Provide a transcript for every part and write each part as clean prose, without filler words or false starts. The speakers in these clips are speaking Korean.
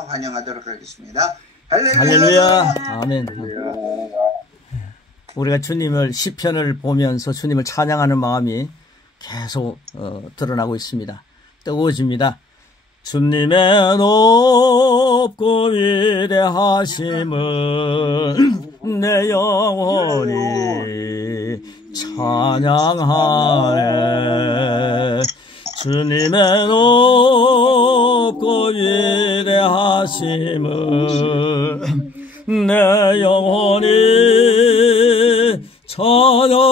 환영하도록 하겠습니다. 할렐루야. 할렐루야. 아멘. 우리가 주님을 시편을 보면서 주님을 찬양하는 마음이 계속 드러나고 있습니다. 뜨거워집니다. 주님의 높고 위대하심을 내 영혼이 찬양하네. 주님의 높고 위대하심을 내 영혼이 찬양하네.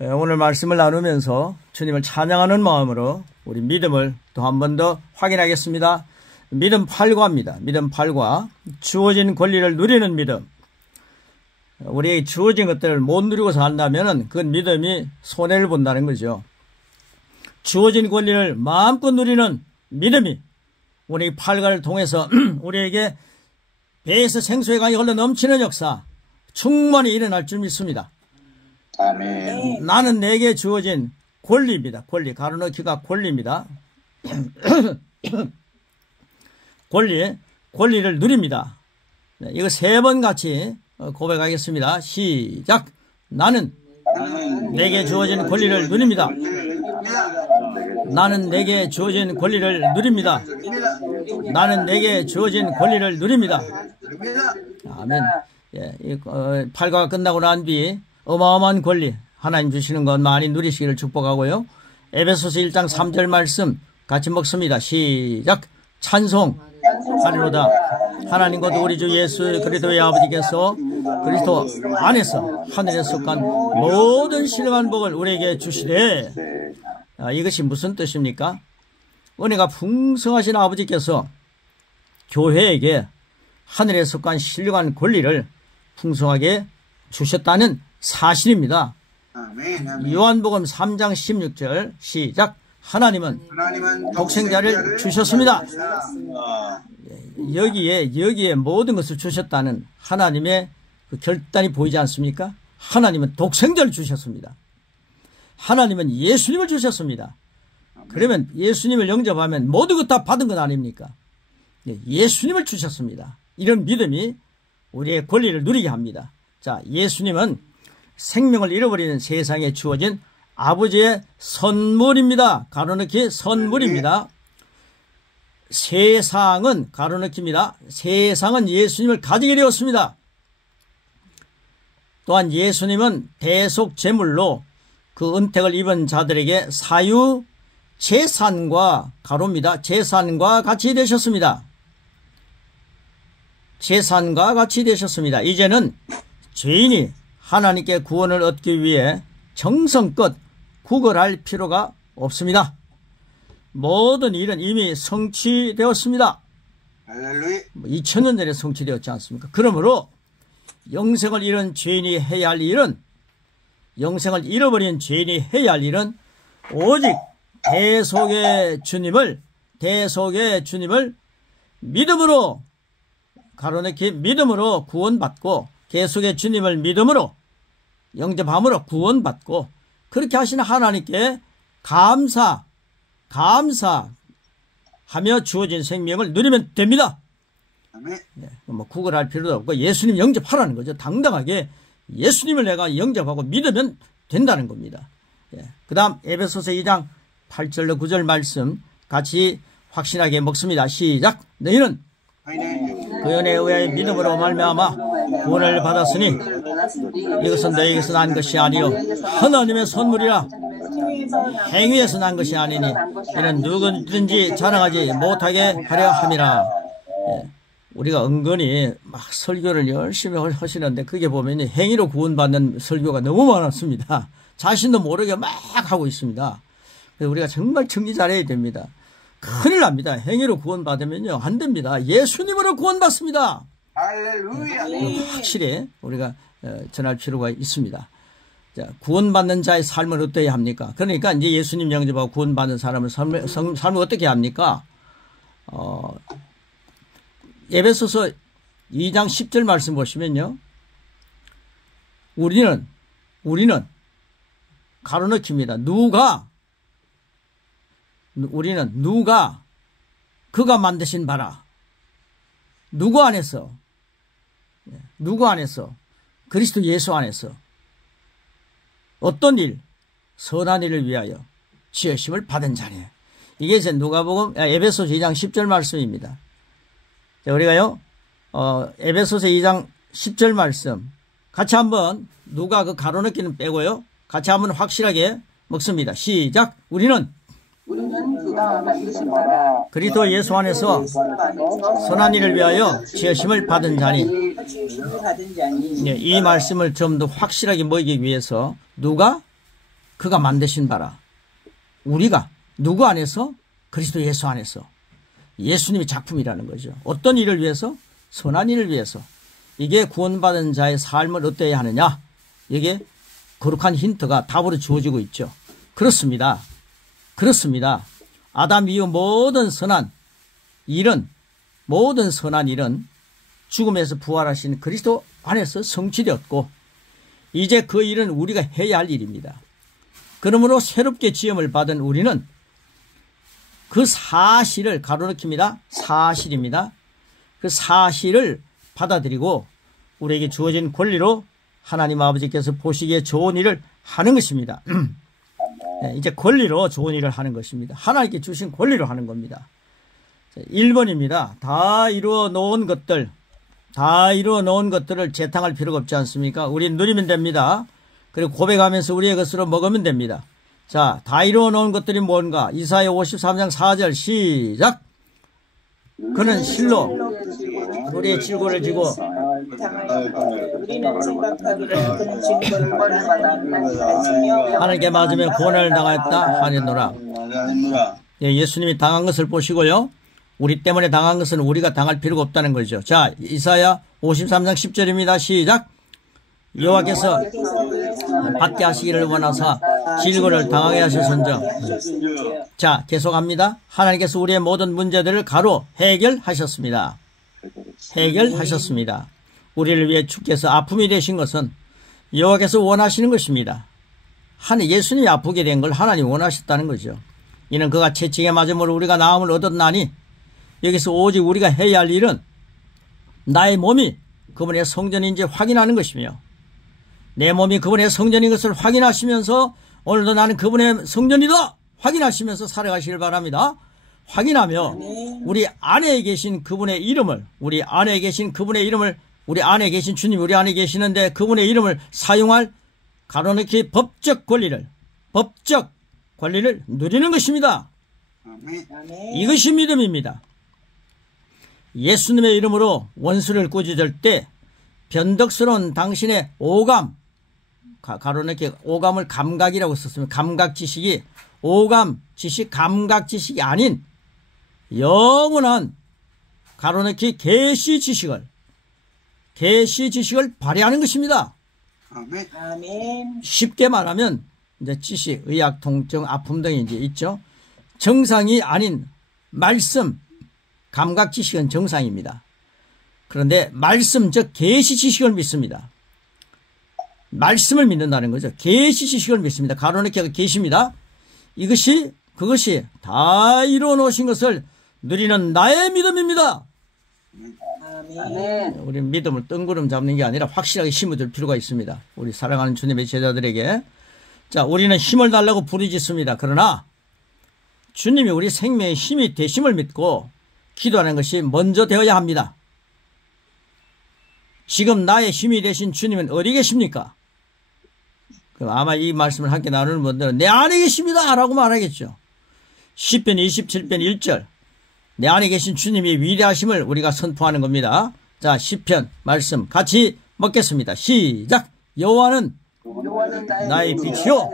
오늘 말씀을 나누면서 주님을 찬양하는 마음으로 우리 믿음을 또 한 번 더 확인하겠습니다. 믿음 8과입니다. 믿음 8과. 주어진 권리를 누리는 믿음. 우리에게 주어진 것들을 못 누리고 산다면 그 믿음이 손해를 본다는 거죠. 주어진 권리를 마음껏 누리는 믿음이 우리 8과를 통해서 우리에게 배에서 생수의 강이 흘러 넘치는 역사 충만히 일어날 줄 믿습니다. 아멘. 나는 내게 주어진 권리입니다. 권리. 가로넣기가 권리입니다. 권리를 누립니다. 이거 3번 같이 고백하겠습니다. 시작. 나는 내게 주어진 권리를 누립니다. 나는 내게 주어진 권리를 누립니다. 나는 내게 주어진 권리를 누립니다. 아멘. 예, 8과가 끝나고 난 뒤 어마어마한 권리 하나님 주시는 것 많이 누리시기를 축복하고요. 에베소서 1장 3절 말씀 같이 먹습니다. 시작. 찬송하리로다. 하나님과 우리 주 예수 그리스도의 아버지께서 그리스도 안에서 하늘에 속한 모든 신령한 복을 우리에게 주시되. 이것이 무슨 뜻입니까? 은혜가 풍성하신 아버지께서 교회에게 하늘에 속한 신령한 권리를 풍성하게 주셨다는 사실입니다. 아멘. 요한복음 3장 16절 시작. 하나님은 독생자를 주셨습니다. 여기에 모든 것을 주셨다는 하나님의 그 결단이 보이지 않습니까? 하나님은 독생자를 주셨습니다. 하나님은 예수님을 주셨습니다. 그러면 예수님을 영접하면 모든 것 다 받은 것 아닙니까? 예수님을 주셨습니다. 이런 믿음이 우리의 권리를 누리게 합니다. 자, 예수님은 생명을 잃어버리는 세상에 주어진 아버지의 선물입니다. 가로넣기 선물입니다. 세상은 가로넣기입니다. 세상은 예수님을 가지게 되었습니다. 또한 예수님은 대속 제물로 그 은택을 입은 자들에게 사유 재산과 가로입니다. 재산과 같이 되셨습니다. 재산과 같이 되셨습니다. 이제는 죄인이 하나님께 구원을 얻기 위해 정성껏 구걸할 필요가 없습니다. 모든 일은 이미 성취되었습니다. 할렐루야. 2000년 전에 성취되었지 않습니까? 그러므로 영생을 잃은 죄인이 해야 할 일은, 영생을 잃어버린 죄인이 해야 할 일은 오직 대속의 주님을 믿음으로, 가로넣기 믿음으로 구원받고, 계속의 주님을 믿음으로 영접함으로 구원받고, 그렇게 하시는 하나님께 감사하며 주어진 생명을 누리면 됩니다. 아멘. 뭐 구걸할 필요도 없고 예수님 영접하라는 거죠. 당당하게 예수님을 내가 영접하고 믿으면 된다는 겁니다. 그 다음 에베소서 2장 8절로 9절 말씀 같이 확신하게 먹습니다. 시작. 너희는 그 은혜에 의하여 믿음으로 말미암아 구원을 받았으니 이것은 너희에게서 난 것이 아니요 하나님의 선물이라. 행위에서 난 것이 아니니 이는 누구든지 자랑하지 못하게 하려 함이라. 우리가 은근히 막 설교를 열심히 하시는데 그게 보면 행위로 구원받는 설교가 너무 많았습니다. 자신도 모르게 막 하고 있습니다. 그래서 우리가 정말 정리 잘해야 됩니다. 큰일 납니다. 행위로 구원받으면요 안 됩니다. 예수님으로 구원받습니다. 할렐루야. 확실히 우리가 전할 필요가 있습니다. 자, 구원받는 자의 삶을 어떻게 합니까? 그러니까 이제 예수님 영접하고 구원받는 사람을 삶을 어떻게 합니까? 에베소서 2장 10절 말씀 보시면요. 우리는 가로넣기입니다. 누가 우리는 누가 그가 만드신 바라. 누구 안에서? 누구 안에서? 그리스도 예수 안에서. 어떤 일? 선한 일을 위하여 지으심을 받은 자니. 이게 이제 누가복음 에베소서 2장 10절 말씀입니다. 자, 우리가요 에베소서 2장 10절 말씀 같이 한번 누가 그 가로넣기는 빼고요 같이 한번 확실하게 먹습니다. 시작. 우리는 그가 만드신 바라 그리스도 예수 안에서 선한 일을 위하여 지으심을 받은 자니. 네, 이 말씀을 좀 더 확실하게 먹이기 위해서 누가? 그가 만드신 바라. 우리가 누구 안에서? 그리스도 예수 안에서. 예수님의 작품이라는 거죠. 어떤 일을 위해서? 선한 일을 위해서. 이게 구원받은 자의 삶을 어떠해야 하느냐? 이게 거룩한 힌트가 답으로 주어지고 있죠. 그렇습니다. 그렇습니다. 아담 이후 모든 선한 일은 죽음에서 부활하신 그리스도 안에서 성취되었고 이제 그 일은 우리가 해야 할 일입니다. 그러므로 새롭게 지음을 받은 우리는 그 사실을 가로넣습니다. 사실입니다. 그 사실을 받아들이고 우리에게 주어진 권리로 하나님 아버지께서 보시기에 좋은 일을 하는 것입니다. 네, 이제 권리로 좋은 일을 하는 것입니다. 하나님께 주신 권리로 하는 겁니다. 1번입니다. 다 이루어 놓은 것들을 재탕할 필요가 없지 않습니까? 우리 누리면 됩니다. 그리고 고백하면서 우리의 것으로 먹으면 됩니다. 자, 다 이루어 놓은 것들이 뭔가? 이사야 53장 4절 시작. 그는 실로 우리의 질고를 지고 하나님께 맞으며 고난을 당하였다 하느노라. 예, 예수님이 당한 것을 보시고요. 우리 때문에 당한 것은 우리가 당할 필요가 없다는 거죠. 자, 이사야 53장 10절입니다. 시작. 여호와께서 받게 하시기를 원하사 질고를 당하게 하셨은즉. 자, 계속합니다. 하나님께서 우리의 모든 문제들을 가로 해결하셨습니다. 해결하셨습니다. 우리를 위해 주께서 아픔이 되신 것은 여호와께서 원하시는 것입니다. 예수님이 아프게 된 걸 하나님이 원하셨다는 거죠. 이는 그가 채찍에 맞음으로 우리가 나음을 얻었나니 여기서 오직 우리가 해야 할 일은 나의 몸이 그분의 성전인지 확인하는 것이며 내 몸이 그분의 성전인 것을 확인하시면서 오늘도 나는 그분의 성전이다 확인하시면서 살아가시길 바랍니다. 확인하며 우리 안에 계신 그분의 이름을 우리 안에 계신 주님 우리 안에 계시는데 그분의 이름을 사용할 가로넣기 법적 권리를 누리는 것입니다. 이것이 믿음입니다. 예수님의 이름으로 원수를 꾸짖을 때 변덕스러운 당신의 오감 가로넣기 오감을 감각이라고 썼으면 감각지식이 오감지식 감각지식이 아닌 영원한 가로넣기 계시지식을 발휘하는 것입니다. 아멘. 쉽게 말하면 이제 지식, 의학, 통증, 아픔 등이 이제 있죠. 정상이 아닌 말씀, 감각 지식은 정상입니다. 그런데 말씀, 즉 계시 지식을 믿습니다. 말씀을 믿는다는 거죠. 계시 지식을 믿습니다. 가로넣기가 계시입니다. 그것이 다 이루어 놓으신 것을 누리는 나의 믿음입니다. 아멘. 우리 믿음을 뜬구름 잡는 게 아니라 확실하게 심어줄 필요가 있습니다. 우리 사랑하는 주님의 제자들에게. 자, 우리는 힘을 달라고 부르짖습니다. 그러나 주님이 우리 생명의 힘이 되심을 믿고 기도하는 것이 먼저 되어야 합니다. 지금 나의 힘이 되신 주님은 어디 계십니까? 그럼 아마 이 말씀을 함께 나누는 분들은 내 안에 계십니다 라고 말하겠죠. 시편 27편 1절 내 안에 계신 주님이 위대하심을 우리가 선포하는 겁니다. 자, 시편 말씀 같이 먹겠습니다. 시작. 여호와는 나의 빛이요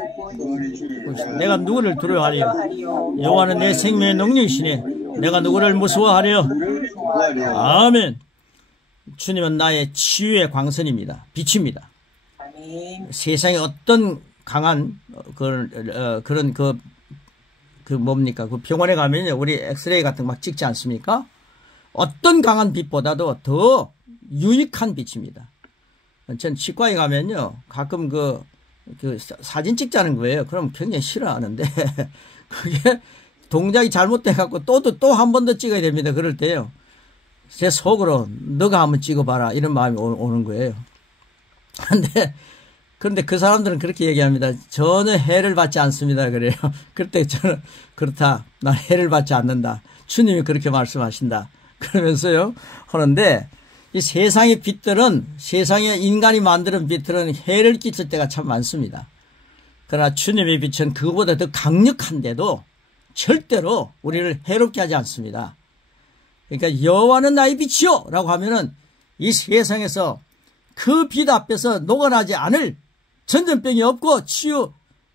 내가 누구를 두려워하리요. 여호와는 내 생명의 능력이시니 내가 누구를 무서워하리요. 아멘. 주님은 나의 치유의 광선입니다. 빛입니다. 세상에 어떤 강한 그런 뭡니까? 그 병원에 가면 우리 엑스레이 같은 거 막 찍지 않습니까? 어떤 강한 빛보다도 더 유익한 빛입니다. 전 치과에 가면요, 가끔 사진 찍자는 거예요. 그럼 굉장히 싫어하는데, 그게 동작이 잘못돼갖고 또 한 번 더 찍어야 됩니다. 그럴 때요. 제 속으로 너가 한번 찍어봐라 이런 마음이 오는 거예요. 그런데 그 사람들은 그렇게 얘기합니다. 전혀 해를 받지 않습니다. 그래요. 그때 저는 그렇다. 난 해를 받지 않는다. 주님이 그렇게 말씀하신다. 그러면서요. 하는데 이 세상의 빛들은 세상에 인간이 만드는 빛들은 해를 끼칠 때가 참 많습니다. 그러나 주님의 빛은 그거보다 더 강력한데도 절대로 우리를 해롭게 하지 않습니다. 그러니까 여호와는 나의 빛이요 라고 하면은 이 세상에서 그 빛 앞에서 녹아나지 않을 전염병이 없고 치유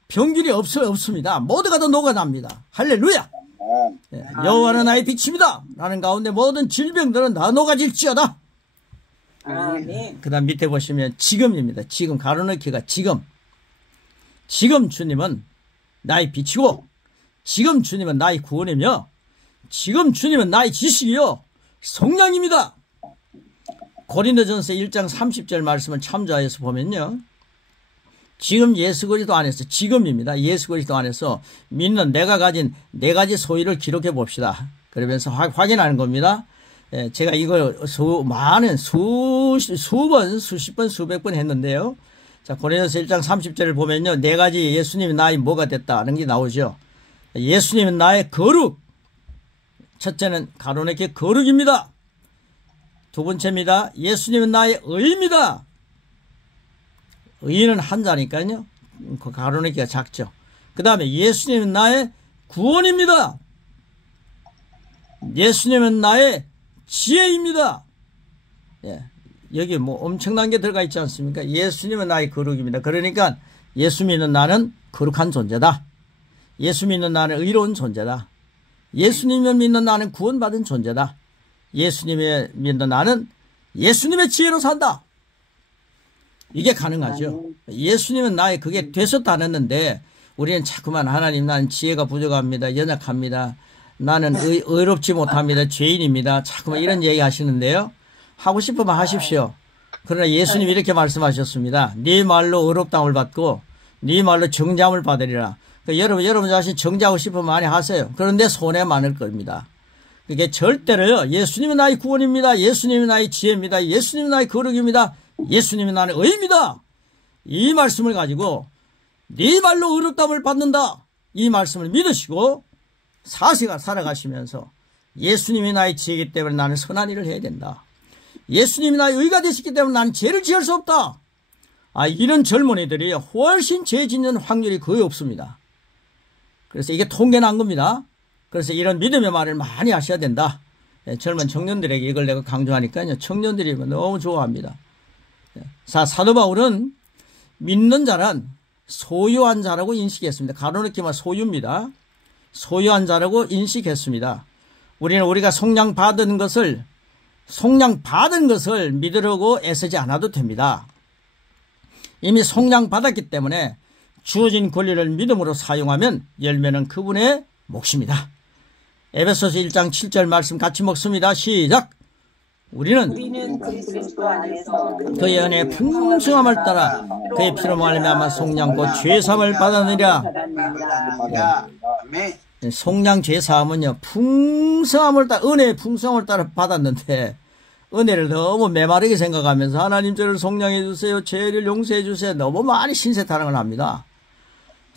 병균이 없습니다. 모두가 다 녹아납니다. 할렐루야. 예, 여호와는 나의 빛입니다 라는 가운데 모든 질병들은 다 녹아질지어다. 그 다음 밑에 보시면 지금입니다. 지금 가로넣기가 지금 주님은 나의 빛이고 지금 주님은 나의 구원이며 지금 주님은 나의 지식이요 성령입니다. 고린도전서 1장 30절 말씀을 참조하여서 보면요. 지금 예수 그리스도 안에서 지금입니다. 예수 그리스도 안에서 믿는 내가 가진 네 가지 소유를 기록해 봅시다. 그러면서 확인하는 겁니다. 예, 제가 이걸 수십 번, 수백 번 했는데요. 자, 고린도서 1장 30절을 보면요. 네 가지 예수님이 나의 뭐가 됐다는 게 나오죠. 예수님은 나의 거룩. 첫째는 가로넣기 거룩입니다. 두 번째입니다. 예수님은 나의 의입니다. 의는 한자니까요. 그 가로넣기가 작죠. 그 다음에 예수님은 나의 구원입니다. 예수님은 나의 지혜입니다. 예, 여기 뭐 엄청난 게 들어가 있지 않습니까? 예수님은 나의 거룩입니다. 그러니까 예수 믿는 나는 거룩한 존재다. 예수 믿는 나는 의로운 존재다. 예수님을 믿는 나는 구원받은 존재다. 예수님을 믿는 나는 예수님의 지혜로 산다. 이게 가능하죠. 예수님은 나의 그게 되셨다 안 했는데 우리는 자꾸만 하나님 나는 지혜가 부족합니다. 연약합니다. 나는 의롭지 못합니다. 죄인입니다. 자꾸만 이런 얘기 하시는데요. 하고 싶으면 하십시오. 그러나 예수님이 이렇게 말씀하셨습니다. 네 말로 의롭다함을 받고 네 말로 정죄함을 받으리라. 그러니까 여러분 자신 정죄하고 싶으면 많이 하세요. 그런데 손해 많을 겁니다. 그게 절대로요. 예수님이 나의 구원입니다. 예수님이 나의 지혜입니다. 예수님이 나의 거룩입니다. 예수님이 나의 의입니다. 이 말씀을 가지고 네 말로 의롭다함을 받는다. 이 말씀을 믿으시고 사시가 살아가시면서 예수님이 나의 지혜이기 때문에 나는 선한 일을 해야 된다. 예수님이 나의 의가 되셨기 때문에 나는 죄를 지을 수 없다. 이런 젊은이들이 훨씬 죄 짓는 확률이 거의 없습니다. 그래서 이게 통계난 겁니다. 그래서 이런 믿음의 말을 많이 하셔야 된다. 젊은 청년들에게 이걸 내가 강조하니까요. 청년들이 너무 좋아합니다. 자, 사도 바울은 믿는 자란 소유한 자라고 인식했습니다. 가로넣기만 소유입니다. 소유한 자라고 인식했습니다. 우리가 속량 받은 것을 믿으려고 애쓰지 않아도 됩니다. 이미 속량 받았기 때문에 주어진 권리를 믿음으로 사용하면 열매는 그분의 몫입니다. 에베소서 1장 7절 말씀 같이 먹습니다. 시작. 우리는 그리스도 안에서 그의 은혜의 풍성함을 따라 그의 피로 말미암아 속량 곧 죄사함을 받았느니라. 속량 죄사함은요 풍성함을 따라 은혜의 풍성함을 따라 받았는데 은혜를 너무 메마르게 생각하면서 하나님 저를 속량해 주세요. 죄를 용서해 주세요. 너무 많이 신세타령을 합니다.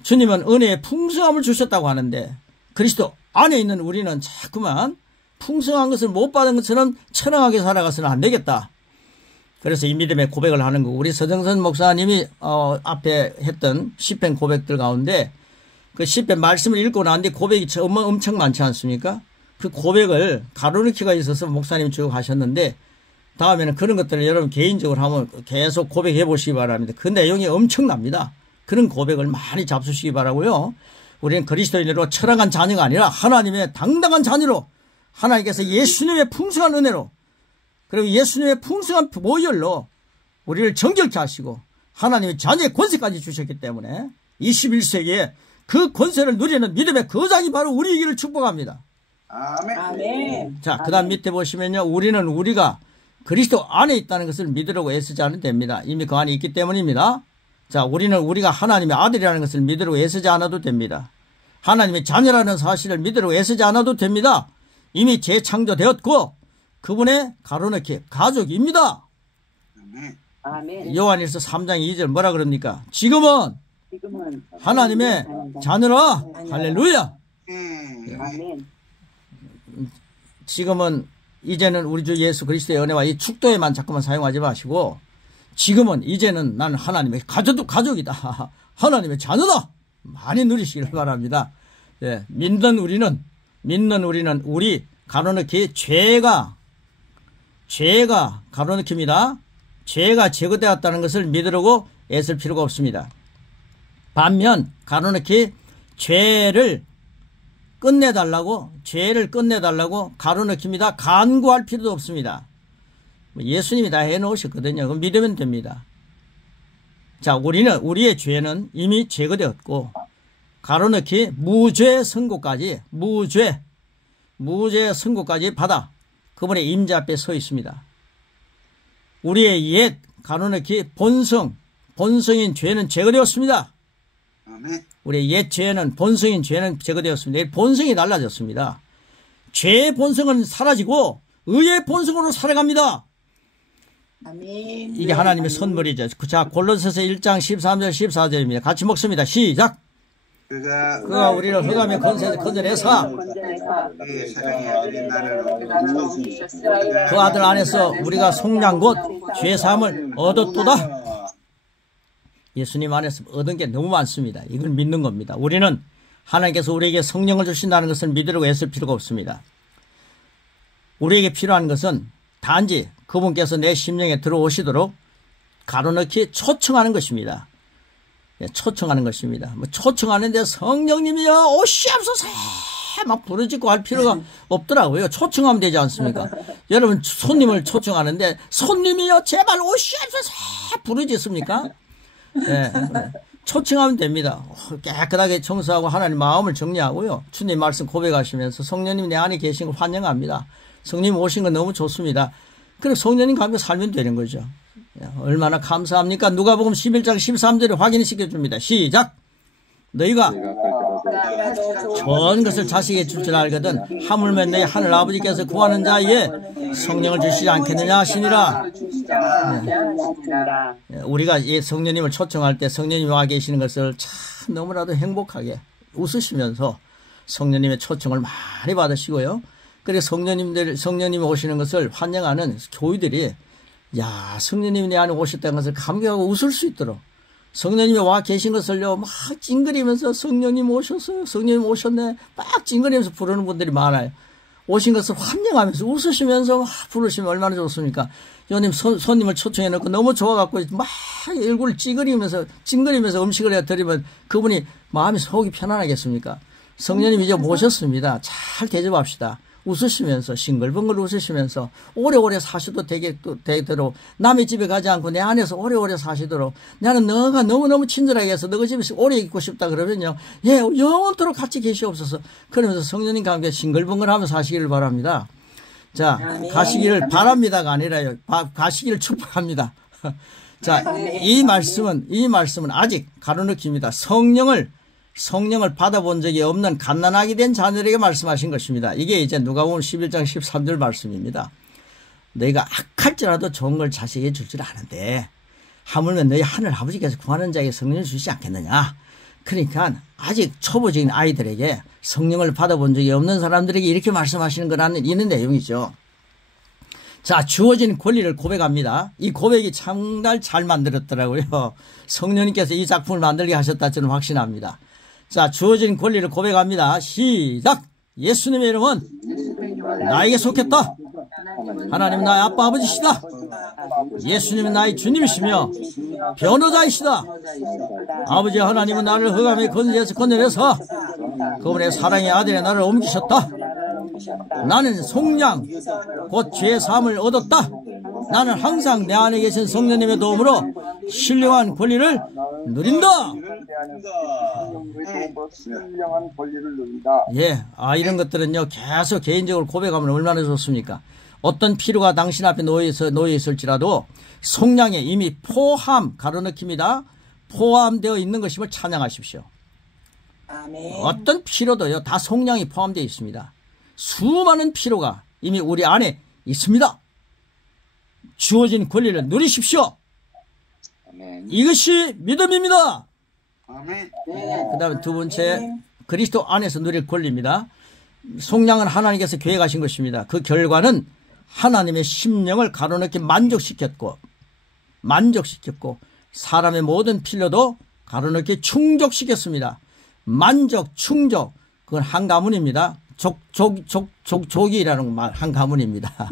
주님은 은혜의 풍성함을 주셨다고 하는데 그리스도 안에 있는 우리는 자꾸만 풍성한 것을 못 받은 것처럼 천황하게 살아가서는 안 되겠다. 그래서 이 믿음의 고백을 하는 거고 우리 서정선 목사님이 앞에 했던 시편 고백들 가운데 그 시편 말씀을 읽고 난 뒤 고백이 엄청 많지 않습니까? 그 고백을 가로넣기가 있어서 목사님 쭉 하셨는데 다음에는 그런 것들을 여러분 개인적으로 한번 계속 고백해 보시기 바랍니다. 그 내용이 엄청납니다. 그런 고백을 많이 잡수시기 바라고요. 우리는 그리스도인으로 철학한 자녀가 아니라 하나님의 당당한 자녀로 하나님께서 예수님의 풍성한 은혜로 그리고 예수님의 풍성한 보혈로 우리를 정결케 하시고 하나님의 자녀의 권세까지 주셨기 때문에 21세기에 그 권세를 누리는 믿음의 거장이 바로 우리이기를 축복합니다. 아멘. 자, 그 다음 밑에 보시면요. 우리가 그리스도 안에 있다는 것을 믿으려고 애쓰지 않으면 됩니다. 이미 그 안에 있기 때문입니다. 자, 우리가 하나님의 아들이라는 것을 믿으려고 애쓰지 않아도 됩니다. 하나님의 자녀라는 사실을 믿으려고 애쓰지 않아도 됩니다. 이미 재창조되었고 그분의 가로넣기 가족입니다. 아멘. 아멘. 요한일서 3장 2절 뭐라 그럽니까? 지금은 지금은 하나님의 자녀라. 할렐루야. 아멘. 지금은 이제는 우리 주 예수 그리스도의 은혜와 이 축도에만 자꾸만 사용하지 마시고 지금은 이제는 나는 하나님의 가족이다. 하나님의 자녀다. 많이 누리시길 바랍니다. 예, 믿는 우리는 우리 가로넣기 죄가 가로넣기입니다. 죄가 제거되었다는 것을 믿으려고 애쓸 필요가 없습니다. 반면 가로넣기 죄를 끝내달라고 가로넣기입니다. 간구할 필요도 없습니다. 예수님이 다 해놓으셨거든요. 그럼 믿으면 됩니다. 자, 우리의 죄는 이미 제거되었고 가로넣기 무죄 선고까지 받아 그분의 임재 앞에 서 있습니다. 우리의 옛 가로넣기 본성인 죄는 제거되었습니다. 아멘. 우리의 옛 죄는 본성인 죄는 제거되었습니다. 본성이 달라졌습니다. 죄의 본성은 사라지고 의의 본성으로 살아갑니다. 아멘. 이게 하나님의 선물이죠. 자, 골로새서 1장 13절 14절입니다. 같이 먹습니다. 시작. 그가 우리를 흑암의 건져내사 그의 사랑의 아들인 나를 그 아들 안에서 우리가 속량 곧 죄사함을 얻었도다. 예수님 안에서 얻은 게 너무 많습니다. 이걸 믿는 겁니다. 우리는 하나님께서 우리에게 성령을 주신다는 것을 믿으려고 애쓸 필요가 없습니다. 우리에게 필요한 것은 단지 그분께서 내 심령에 들어오시도록 가로넣기 초청하는 것입니다. 초청하는 것입니다. 초청하는데 성령님이여 오시옵소서 막 부르짖고 할 필요가 없더라고요. 초청하면 되지 않습니까? 여러분 손님을 초청하는데 손님이여 제발 오시옵소서 부르짖습니까? 네, 초청하면 됩니다. 깨끗하게 청소하고 하나님 마음을 정리하고요. 주님 말씀 고백하시면서 성령님 내 안에 계신 걸 환영합니다. 성령 오신 건 너무 좋습니다. 그리고 성령님 가면 살면 되는 거죠. 얼마나 감사합니까? 누가복음 11장 13절에 확인시켜 줍니다. 시작. 너희가 전 것을 자식에게 줄 줄 알거든 하물며 너희 하늘 아버지께서 구하는 자에게 성령을 주시지 않겠느냐 하시니라. 우리가 이 성령님을 초청할 때 성령님이 와 계시는 것을 참 너무나도 행복하게 웃으시면서 성령님의 초청을 많이 받으시고요. 그래서 성령님이 오시는 것을 환영하는 교회들이 야, 성령님이 내 안에 오셨다는 것을 감격하고 웃을 수 있도록 성령님이 와 계신 것을요 막 찡그리면서 성령님 오셨어요, 성령님 오셨네 막 찡그리면서 부르는 분들이 많아요. 오신 것을 환영하면서 웃으시면서 막 부르시면 얼마나 좋습니까? 요님 손님을 초청해 놓고 너무 좋아갖고 막 얼굴을 찡그리면서 음식을 해 드리면 그분이 마음이 속이 편안하겠습니까? 성령님 이제 모셨습니다. 잘 대접합시다. 웃으시면서 싱글벙글 웃으시면서 오래오래 사셔도 되도록 남의 집에 가지 않고 내 안에서 오래오래 사시도록 나는 너가 너무너무 친절하게 해서 너희 집에서 오래 있고 싶다 그러면요 예 영원토록 같이 계시옵소서. 그러면서 성령님과 함께 싱글벙글 하면서 사시기를 바랍니다. 자, 가시기를 바랍니다가 아니라요 가시기를 축복합니다. 자, 이 말씀은 아직 가로넣기입니다. 성령을 받아본 적이 없는 갓난아기 된 자녀에게 말씀하신 것입니다. 이게 이제 누가복음 11장 13절 말씀입니다. 너희가 악할지라도 좋은 걸 자식에게 줄 줄 아는데 하물며 너희 하늘 아버지께서 구하는 자에게 성령을 주시지 않겠느냐. 그러니까 아직 초보적인 아이들에게 성령을 받아본 적이 없는 사람들에게 이렇게 말씀하시는 거라는 이런 내용이죠. 자, 주어진 권리를 고백합니다. 이 고백이 정말 잘 만들었더라고요. 성령님께서 이 작품을 만들게 하셨다 저는 확신합니다. 자, 주어진 권리를 고백합니다. 시작! 예수님의 이름은 나에게 속했다. 하나님은 나의 아빠 아버지시다. 예수님은 나의 주님이시며 변호자이시다. 아버지 하나님은 나를 흑암의 건져에서 건져내서 그분의 사랑의 아들의 나를 옮기셨다. 나는 속량 곧 죄 사함을 얻었다. 나는 항상 내 안에 계신 성령님의 도움으로 신령한 권리를 누린다. 신령한 권리를 누린다. 예, 이런 것들은요 계속 개인적으로 고백하면 얼마나 좋습니까? 어떤 필요가 당신 앞에 놓여 있을지라도 속량에 이미 가로넣기입니다. 포함되어 있는 것임을 찬양하십시오. 아멘. 어떤 피로도요, 다 속량이 포함되어 있습니다. 수많은 피로가 이미 우리 안에 있습니다. 주어진 권리를 누리십시오. 아멘. 이것이 믿음입니다. 아멘. 그 다음에 두 번째, 그리스도 안에서 누릴 권리입니다. 속량은 하나님께서 계획하신 것입니다. 그 결과는 하나님의 심령을 가로넣게 만족시켰고 사람의 모든 필요도 가로넣게 충족시켰습니다. 만족, 충족, 그건 한 가문입니다. 족이라는 말 한 가문입니다.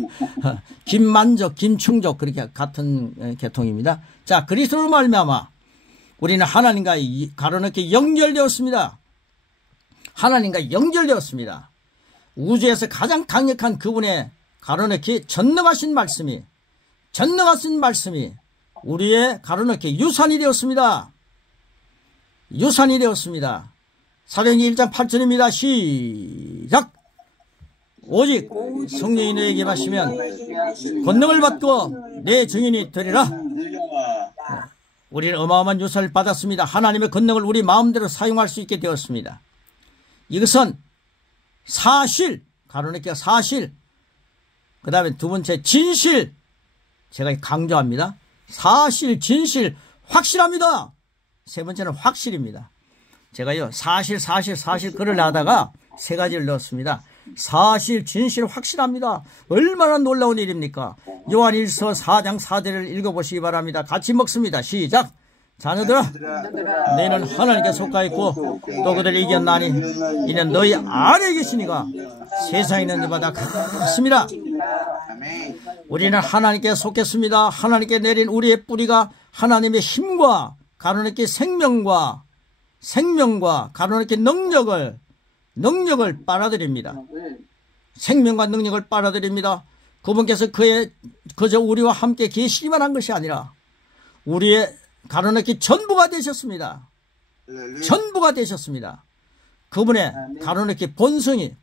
김만족, 김충족, 그렇게 같은 계통입니다. 자, 그리스도로 말미암아 우리는 하나님과 가로넣게 연결되었습니다. 하나님과 연결되었습니다. 우주에서 가장 강력한 그분의 가로넣기 전능하신 말씀이 우리의 가로넣기 유산이 되었습니다. 유산이 되었습니다. 사도행전 1장 8절입니다. 시작. 오직 성령이 너에게 임하시면 권능을 받고 내 증인이 되리라. 우리는 어마어마한 유산을 받았습니다. 하나님의 권능을 우리 마음대로 사용할 수 있게 되었습니다. 이것은 사실, 가로넣기가 사실, 그 다음에 두 번째 진실, 제가 강조합니다. 사실, 진실, 확실합니다. 세 번째는 확실입니다. 제가요 사실 글을 하다가 세 가지를 넣었습니다. 사실, 진실, 확실합니다. 얼마나 놀라운 일입니까? 요한 1서 4장 4절을 읽어보시기 바랍니다. 같이 먹습니다. 시작. 자녀들아, 너희는 하나님께 속하 있고 또 그들을 이겼나니 이는 너희 안에 계시니가 세상에 있는 이보다 같습니다. 우리는 하나님께 속했습니다. 하나님께 내린 우리의 뿌리가 하나님의 힘과 가로넣기 생명과 가로넣기 능력을 빨아들입니다. 생명과 능력을 빨아들입니다. 그분께서 그저 우리와 함께 계시기만 한 것이 아니라 우리의 가로넣기 전부가 되셨습니다. 전부가 되셨습니다. 그분의 가로넣기 본성이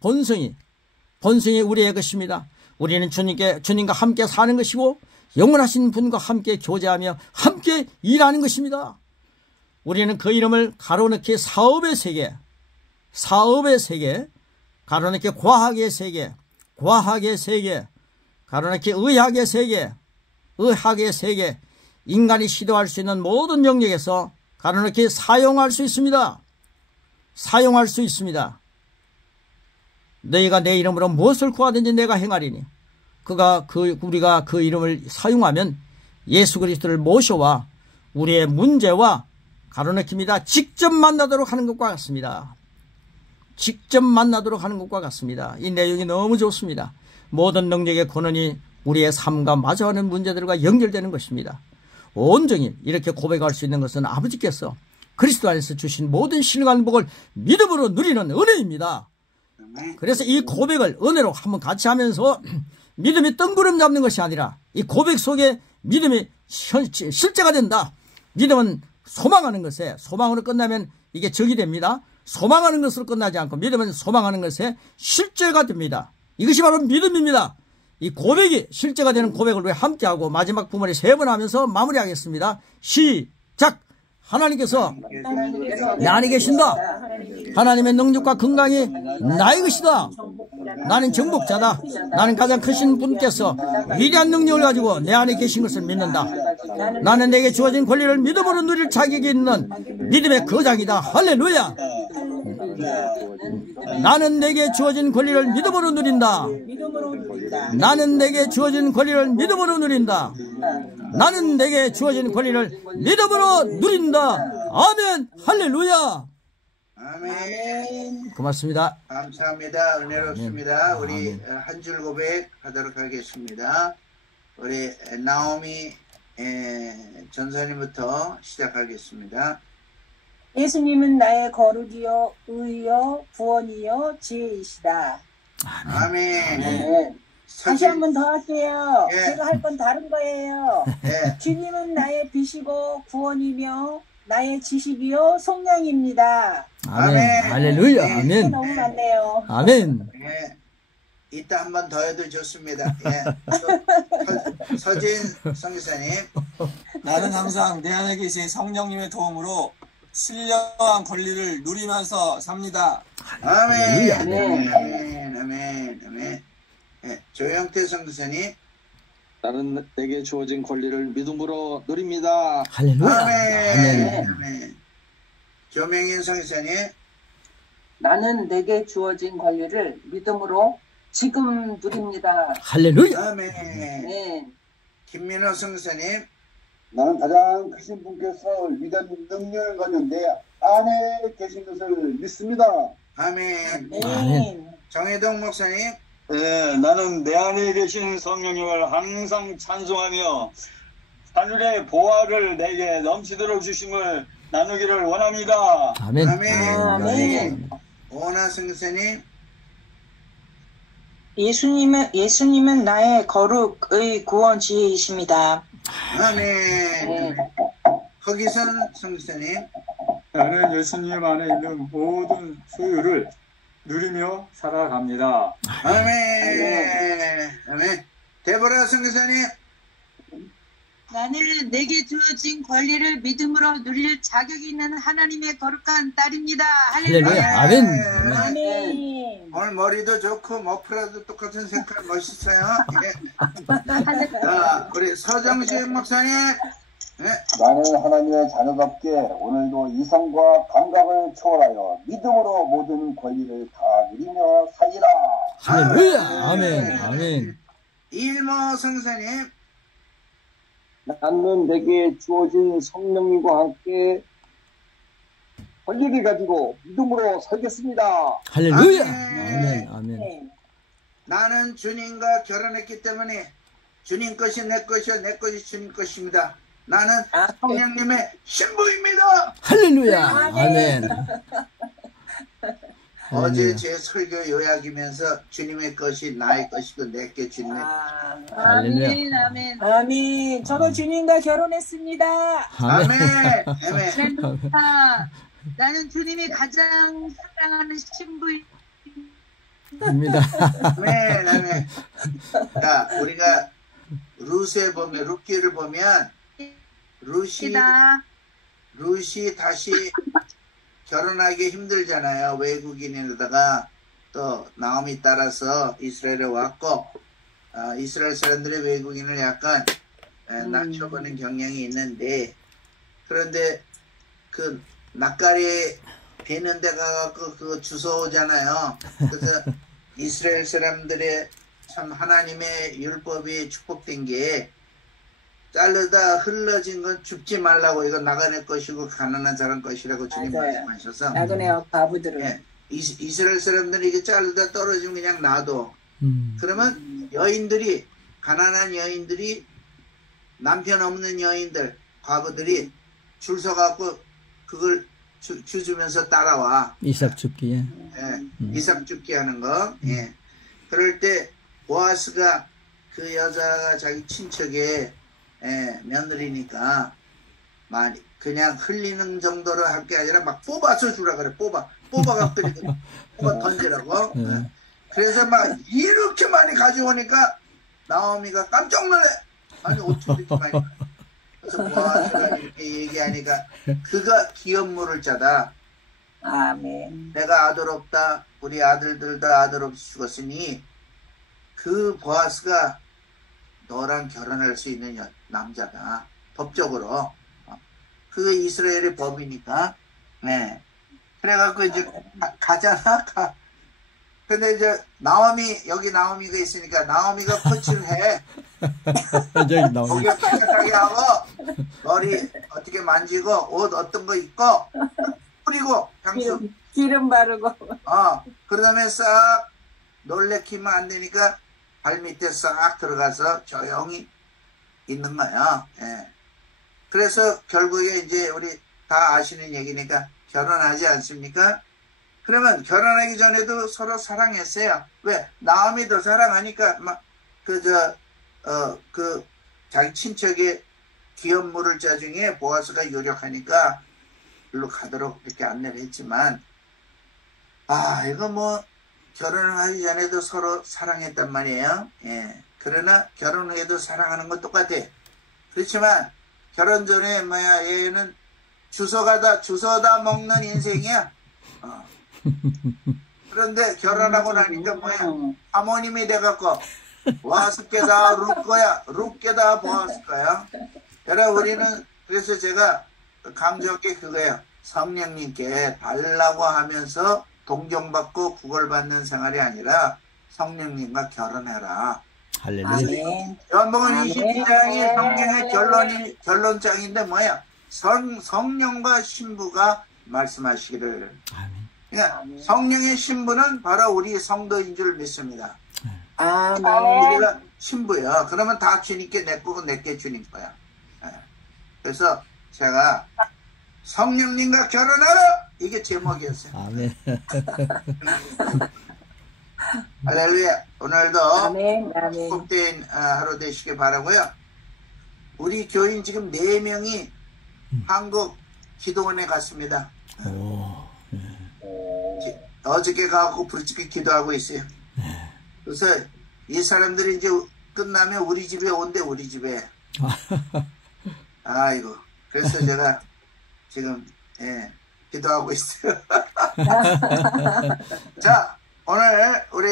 우리의 것입니다. 우리는 주님과 함께 사는 것이고 영원하신 분과 함께 교제하며 함께 일하는 것입니다. 우리는 그 이름을 가로넣기 사업의 세계, 가로넣기 과학의 세계, 가로넣기 의학의 세계, 인간이 시도할 수 있는 모든 영역에서 가로넣기 사용할 수 있습니다. 너희가 내 이름으로 무엇을 구하든지 내가 행하리니 우리가 그 이름을 사용하면 예수 그리스도를 모셔와 우리의 문제와 가로넣기입니다. 직접 만나도록 하는 것과 같습니다. 이 내용이 너무 좋습니다. 모든 능력의 권한이 우리의 삶과 마주하는 문제들과 연결되는 것입니다. 온전히 이렇게 고백할 수 있는 것은 아버지께서 그리스도 안에서 주신 모든 신령한 복을 믿음으로 누리는 은혜입니다. 그래서 이 고백을 은혜로 한번 같이 하면서 믿음이 뜬구름 잡는 것이 아니라 이 고백 속에 믿음이 실제가 된다. 믿음은 소망하는 것에, 소망으로 끝나면 이게 적이 됩니다. 소망하는 것으로 끝나지 않고 믿음은 소망하는 것에 실제가 됩니다. 이것이 바로 믿음입니다. 이 고백이 실제가 되는 고백을 우리 함께하고 마지막 부분에 3번 하면서 마무리하겠습니다. 시작! 하나님께서 내 안에 계신다. 하나님의 능력과 건강이 나의 것이다. 나는 정복자다. 나는 가장 크신 분께서 위대한 능력을 가지고 내 안에 계신 것을 믿는다. 나는 내게 주어진 권리를 믿음으로 누릴 자격이 있는 믿음의 거장이다. 할렐루야. 나는 내게 주어진 권리를 믿음으로 누린다. 나는 내게 주어진 권리를 믿음으로 누린다. 나는 내게 주어진 권리를 믿음으로 누린다. 아멘. 할렐루야. 아멘. 고맙습니다. 감사합니다. 은혜롭습니다. 우리 한 줄 고백 하도록 하겠습니다. 우리 나오미 전사님부터 시작하겠습니다. 예수님은 나의 거룩이요 의요 구원이요 지혜이시다. 아멘. 네. 다시 한 번 더 할게요. 예. 제가 할 건 다른 거예요. 예. 주님은 나의 빛이고 구원이며 나의 지식이요 속량입니다. 아멘. 할렐루야. 아멘. 너무 많네요. 아멘. 예. 이따 한 번 더 해도 좋습니다. 예. 서진 성기사님. 나는 항상 내 안에 계신 성령님의 도움으로 신령한 권리를 누리면서 삽니다. 아멘. 할렐루야. 아멘. 아멘. 아멘. 예, 조영태 선교사님. 나는 내게 주어진 권리를 믿음으로 누립니다. 할렐루야. 아멘. 아멘. 아멘. 조명인 선교사님. 나는 내게 주어진 권리를 믿음으로 지금 누립니다. 할렐루야. 아멘. 네. 김민호 선교사님. 나는 가장 크신 분께서 위대한 능력을 가진 내 안에 계신 것을 믿습니다. 아멘. 아멘. 정혜동 목사님. 네, 나는 내 안에 계신 성령님을 항상 찬송하며 하늘의 보화를 내게 넘치도록 주심을 나누기를 원합니다. 아멘. 아멘. 오나 선교사님. 예수님은 나의 거룩의 구원지이십니다. 아멘. 허기선 선교사님. 나는 예수님 안에 있는 모든 소유를 누리며 살아갑니다. 아멘. 아멘. 데보라 선교사님. 나는 내게 주어진 권리를 믿음으로 누릴 자격이 있는 하나님의 거룩한 딸입니다. 할렐루야. 아멘. 아멘. 오늘 머리도 좋고 머프라도 똑같은 색깔 멋있어요. 예. 자, 우리 서정식 목사님. 네. 나는 하나님의 자녀답게 오늘도 이성과 감각을 초월하여 믿음으로 모든 권리를 다 누리며 살리라. 할렐루야. 아멘. 아멘. 일모 성사님. 나는 내게 주어진 성령님과 함께 권리를 가지고 믿음으로 살겠습니다. 할렐루야. 아멘. 아멘. 아멘. 네. 나는 주님과 결혼했기 때문에 주님 것이 내 것이요 내 것이 주님 것입니다. 나는 성령님의 신부입니다. 할렐루야. 아멘. 어제 제 설교 요약이면서 주님의 것이 나의 것이고 내게 주님의 아멘, 아멘. 아멘. 저도 주님과 결혼했습니다. 아멘. 아멘. 할렐루야. 나는 주님이 가장 사랑하는 신부입니다. 아멘. 아멘. 자, 우리가 룻에 보면 룻기를 보면 룻이 다시 결혼하기 힘들잖아요. 외국인에다가 또 나오미 따라서 이스라엘에 왔고 이스라엘 사람들이 외국인을 약간 낮춰보는 경향이 있는데 그런데 그 낯가리 베는 데 가갖고 그거 주워오잖아요. 그래서 이스라엘 사람들의 참 하나님의 율법이 축복된 게 자르다 흘러진 건 줍지 말라고 이거 나그네 것이고 가난한 사람 것이라고 주님 말씀하셔서 나그네 과부들은 예, 이스라엘 사람들이 이게 자르다 떨어지면 그냥 놔둬. 그러면 여인들이 가난한 여인들이 남편 없는 여인들 과부들이 줄 서갖고 그걸 주주면서 따라와. 이삭 줍기. 예, 이삭 줍기 하는 거. 예. 그럴 때 보아스가 그 여자가 자기 친척의 며느리니까 많이 그냥 흘리는 정도로 할 게 아니라 막 뽑아서 주라 그래. 뽑아갖고 뽑아 던지라고. 예. 그래서 막 이렇게 많이 가져오니까 나오미가 깜짝 놀래. 아니 어떻게 이렇게 많이. 그래서 보아스가 이렇게 얘기하니까 그가 기업물을 짜다. 아멘. 내가 아들 없다. 우리 아들들도 아들 없이 죽었으니 그 보아스가 너랑 결혼할 수 있는 남자다. 법적으로. 그게 이스라엘의 법이니까. 네. 그래갖고 이제 가잖아. 근데 이제 여기 나오미가 있으니까 나오미가 코치를 해. 고개 빡빡하게 하고 머리 어떻게 만지고 옷 어떤 거 입고 뿌리고 향수 기름 바르고 그 다음에 싹 놀래키면 안 되니까 발 밑에 싹 들어가서 조용히 있는 거야. 예. 그래서 결국에 이제 우리 다 아시는 얘기니까 결혼하지 않습니까? 그러면 결혼하기 전에도 서로 사랑했어요. 왜? 나오미도 사랑하니까 막 자기 친척의 기업물을 짜 중에 보아스가 요력하니까 일로 가도록 이렇게 안내를 했지만 이거 뭐 결혼을 하기 전에도 서로 사랑했단 말이에요. 예. 그러나 결혼 후에도 사랑하는 건 똑같아. 그렇지만 결혼 전에 얘는 주워다 먹는 인생이야. 그런데 결혼하고 나니까 뭐야? 사모님이 돼갖고 보았을게다 룻게다 보았을까요? 여러분 우리는 그래서 제가 강조할 게 그거예요. 성령님께 달라고 하면서 동정받고 구걸받는 생활이 아니라 성령님과 결혼해라. 할렐루야. 요한복음 22장이 성경의 결론장인데 뭐야? 성령과 신부가 말씀하시기를. 그러니까 성령의 신부는 바로 우리 성도인 줄 믿습니다. 우리가 신부야. 그러면 다 주님께 내 거고 내게 주님 거야. 그래서 제가 성령님과 결혼하라! 이게 제목이었어요. 아멘. 할렐루야. 오늘도 축복된 하루 되시길 바라고요. 우리 교인 지금 4명이 한국 기도원에 갔습니다. 어저께 가고 부르짖게 기도하고 있어요. 그래서 이 사람들이 이제 끝나면 우리 집에 온대, 우리 집에. 아이고. 그래서 제가 지금, 기도하고 있어요. 자, 오늘 우리,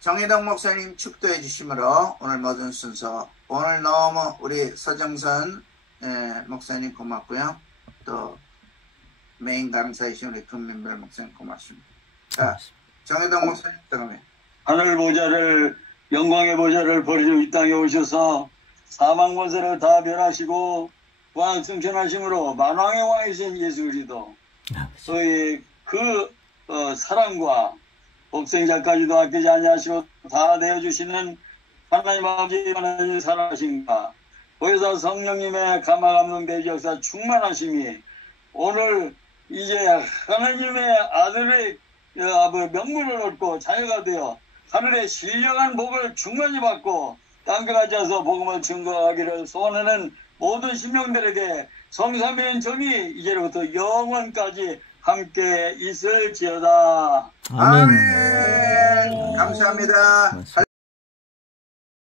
정혜동 목사님 축도해 주심으로 오늘 모든 순서, 오늘 너무 우리 서정선 목사님 고맙고요. 또 메인 강사이신 우리 금민별 목사님 고맙습니다. 자, 정혜동 목사님 들어가면. 하늘 보좌를 영광의 보좌를 버리고 이 땅에 오셔서 사망 권세를 다 멸하시고 왕 승천하심으로 만왕의 왕이신 예수 그리스도 저희 그 사랑과 복생자까지도 아끼지 아니하시고 다 내어주시는 하나님 아버지 하나님 사랑하심과 거기서 성령님의 감화감동 대지 역사 충만하심이 오늘 이제 하나님의 아들의 명분을 얻고 자녀가 되어 하늘의 신령한 복을 충만히 받고 땅에 가져서 복음을 증거하기를 소원하는 모든 신명들에게 성삼위인 정이 이제부터 영원까지 함께 있을지어다. 아멘. 감사합니다.